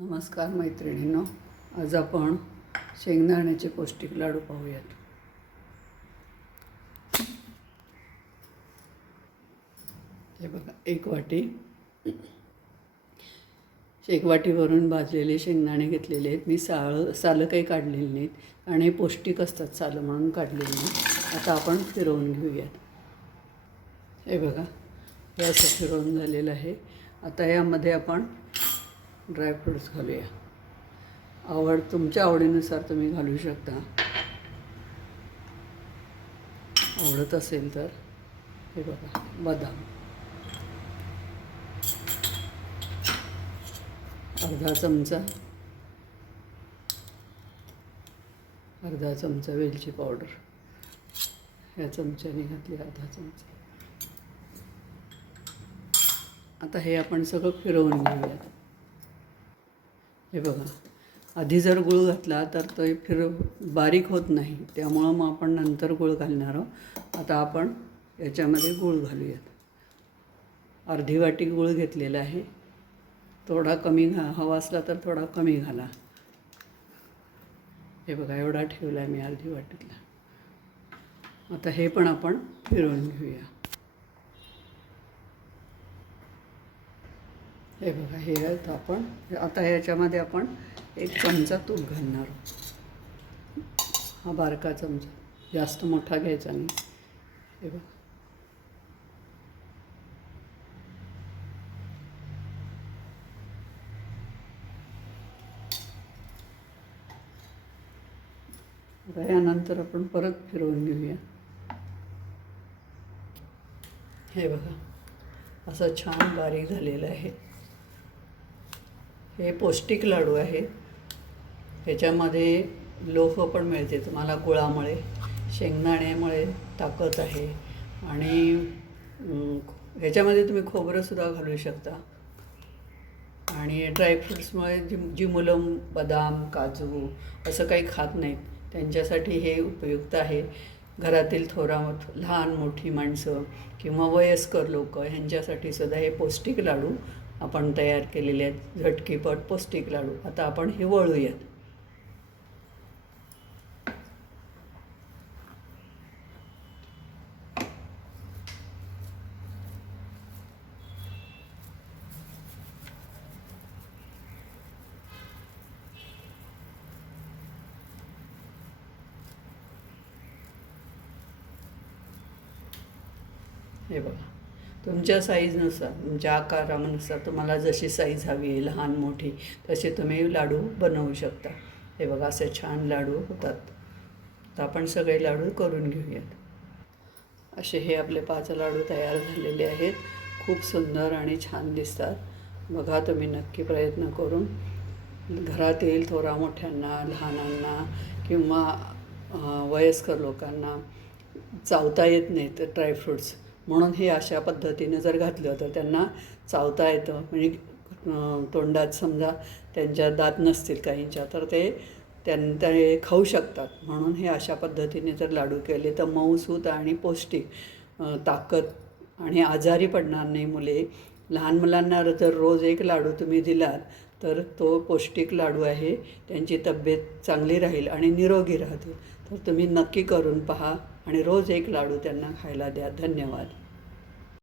नमस्कार मैत्रिणींनो आज आपण शेंगदाण्याचे पौष्टिक लाडू पाहूयात. हे बघा एक वाटी. एक वाटीवरून भाजलेले शेंगदाणे घेतलेले आहेत. मी साळ सालं काही काढलेली नाहीत आणि हे पौष्टिक असतात सालं म्हणून काढलेली नाही आता आपण फिरवून घेऊयात. हे बघा हे असं फिरवून झालेलं आहे. आता यामध्ये आपण ड्रायफ्रूट्स घालूया आवड तुमच्या आवडीनुसार तुम्ही घालू शकता. आवडत असेल तर हे बघा बदाम. अर्धा चमचा अर्धा चमचा वेलची पावडर. या चमच्याने घातली अर्धा चमचा. आता हे आपण सगळं फिरवून घेऊयात. हे बघा. आधी जर गुळ घातला तर तो फिर बारीक होत नाही. त्यामुळं मग आपण नंतर गुळ घालणार आहोत. आता आपण याच्यामध्ये गुळ घालूयात. अर्धी वाटी गुळ घेतलेला आहे. थोडा कमी घा हवा असला तर थोडा कमी घाला. हे बघा एवढा ठेवला आहे मी अर्धी वाटीतला. आता हे पण आपण फिरवून घेऊया. हे बघा हे तर आपण. आता ह्याच्यामध्ये आपण एक चमचा तूप घालणार. आहोत. हा बारका चमचा जास्त मोठा घ्यायचा नाही. हे बघा. आता यानंतर आपण परत फिरवून घेऊया. हे बघा असं छान बारीक झालेलं आहे. हे पौष्टिक लाडू आहे. ह्याच्यामध्ये लोह पण मिळते तुम्हाला गुळामुळे शेंगदाण्यामुळे ताकद आहे. आणि ह्याच्यामध्ये तुम्ही खोबरंसुद्धा घालू शकता. आणि ड्रायफ्रुट्समुळे जी जी मुलं बदाम काजू असं काही खात नाहीत त्यांच्यासाठी हे उपयुक्त आहे. घरातील थोरा लहान मोठी माणसं किंवा वयस्कर लोक ह्यांच्यासाठी सुद्धा हे पौष्टिक लाडू आपण तयार केलेले आहेत. झटकीपट पौष्टिक लाडू. आता आपण हे वळूयात. हे बघा. तुमच्या साईजनुसार तुमच्या आकारानुसार तुम्हाला जशी साईज हवी आहे लहान मोठी तसे तुम्ही लाडू बनवू शकता. हे बघा असे छान लाडू होतात. तर आपण सगळे लाडू करून घेऊयात. असे हे आपले पाच लाडू तयार झालेले आहेत. खूप सुंदर आणि छान दिसतात. बघा तुम्ही नक्की प्रयत्न करून. घरातील थोरा मोठ्यांना लहानांना किंवा वयस्कर लोकांना चावता येत नाही तर ड्रायफ्रूट्स म्हणून हे अशा पद्धतीने जर घातलं तर त्यांना चावता येतं. म्हणजे तोंडात समजा त्यांच्या दात नसतील काहींच्या तर ते त्यां ते खाऊ शकतात. म्हणून हे अशा पद्धतीने जर लाडू केले तर मऊसूत आणि पौष्टिक ताकद आणि आजारी पडणार नाही मुले. लहान मुलांना जर रोज एक लाडू तुम्ही दिलात तर तो पौष्टिक लाडू आहे. त्यांची तब्येत चांगली राहील आणि निरोगी राहतील. तर तुम्ही नक्की करून पहा. आणि रोज एक लाडू त्यांना खायला द्या. धन्यवाद.